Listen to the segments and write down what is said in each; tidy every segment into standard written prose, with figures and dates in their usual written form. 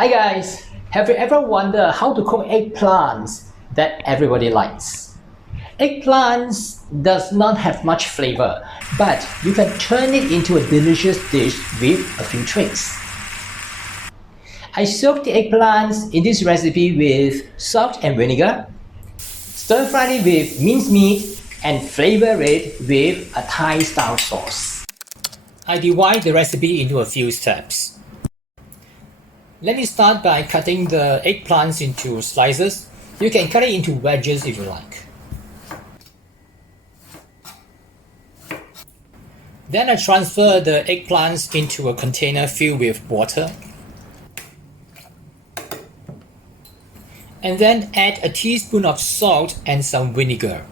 Hi guys! Have you ever wondered how to cook eggplants that everybody likes? Eggplants does not have much flavor, but you can turn it into a delicious dish with a few tricks. I soaked the eggplants in this recipe with salt and vinegar, stir-fry it with minced meat, and flavor it with a Thai-style sauce. I divide the recipe into a few steps. Let me start by cutting the eggplants into slices. You can cut it into wedges if you like. Then I transfer the eggplants into a container filled with water. And then add a teaspoon of salt and some vinegar.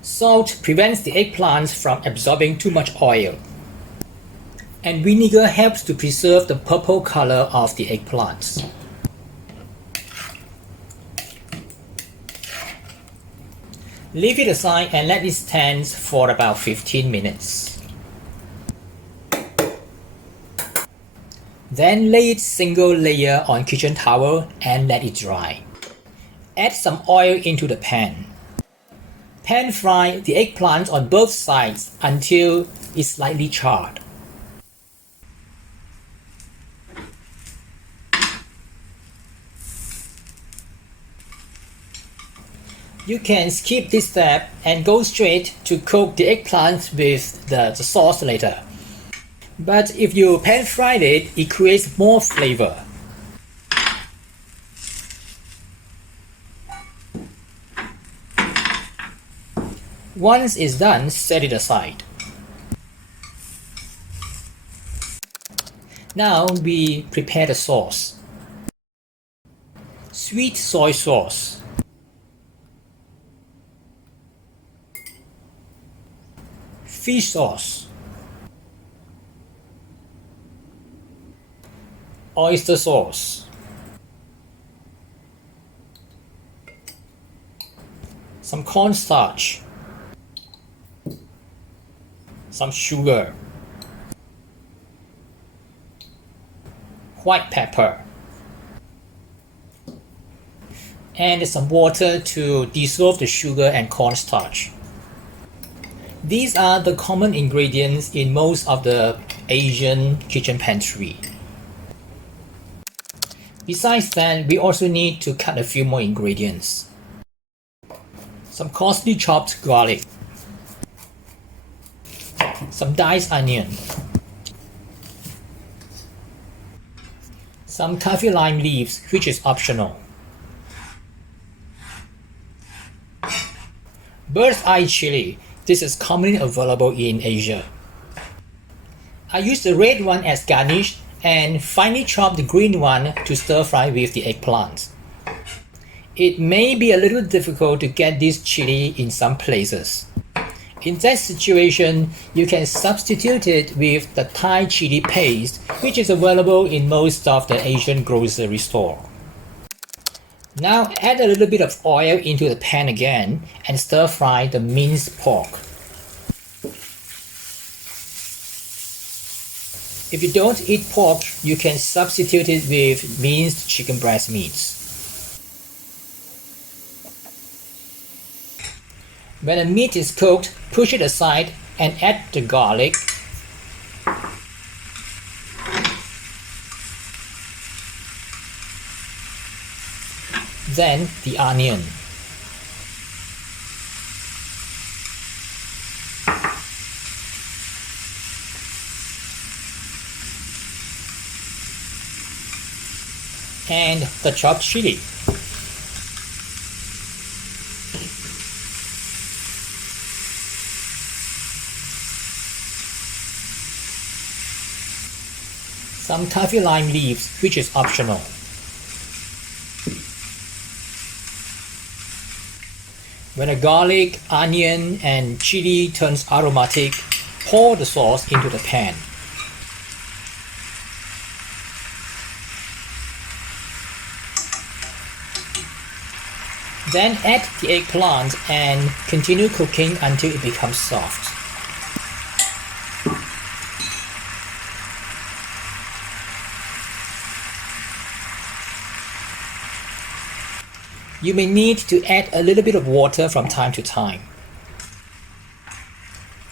Salt prevents the eggplants from absorbing too much oil. And vinegar helps to preserve the purple color of the eggplants. Leave it aside and let it stand for about 15 minutes. Then lay it single layer on kitchen towel and let it dry. Add some oil into the pan. Pan fry the eggplant on both sides until it's slightly charred. You can skip this step and go straight to cook the eggplant with the sauce later. But if you pan fry it, it creates more flavor. Once it's done, set it aside. Now we prepare the sauce. Sweet soy sauce, fish sauce, oyster sauce, some cornstarch, some sugar, white pepper, and some water to dissolve the sugar and cornstarch. These are the common ingredients in most of the Asian kitchen pantry. Besides that, we also need to cut a few more ingredients. Some coarsely chopped garlic, some diced onion, some kaffir lime leaves, which is optional, bird's eye chili. This is commonly available in Asia. I use the red one as garnish and finely chop the green one to stir fry with the eggplant. It may be a little difficult to get this chili in some places. In that situation, you can substitute it with the Thai chili paste, which is available in most of the Asian grocery store. Now add a little bit of oil into the pan again and stir fry the minced pork. If you don't eat pork, you can substitute it with minced chicken breast meats. When the meat is cooked, push it aside and add the garlic, then the onion, and the chopped chili. Some kaffir lime leaves, which is optional. When the garlic, onion, and chili turns aromatic, pour the sauce into the pan. Then add the eggplant and continue cooking until it becomes soft. You may need to add a little bit of water from time to time.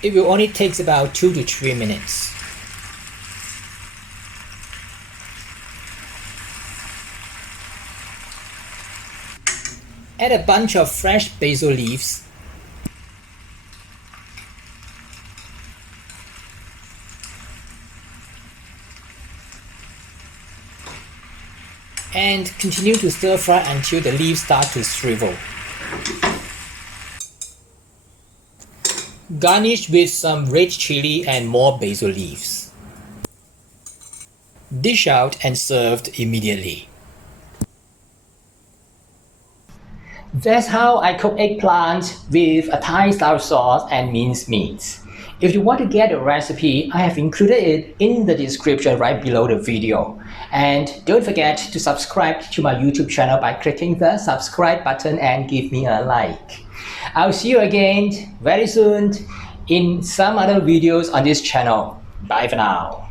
It will only take about 2 to 3 minutes. Add a bunch of fresh basil leaves. And continue to stir fry until the leaves start to shrivel. Garnish with some red chili and more basil leaves. Dish out and served immediately. That's how I cook eggplant with a Thai style sauce and minced meat. If you want to get a recipe, I have included it in the description right below the video. And don't forget to subscribe to my YouTube channel by clicking the subscribe button and give me a like. I'll see you again very soon in some other videos on this channel. Bye for now.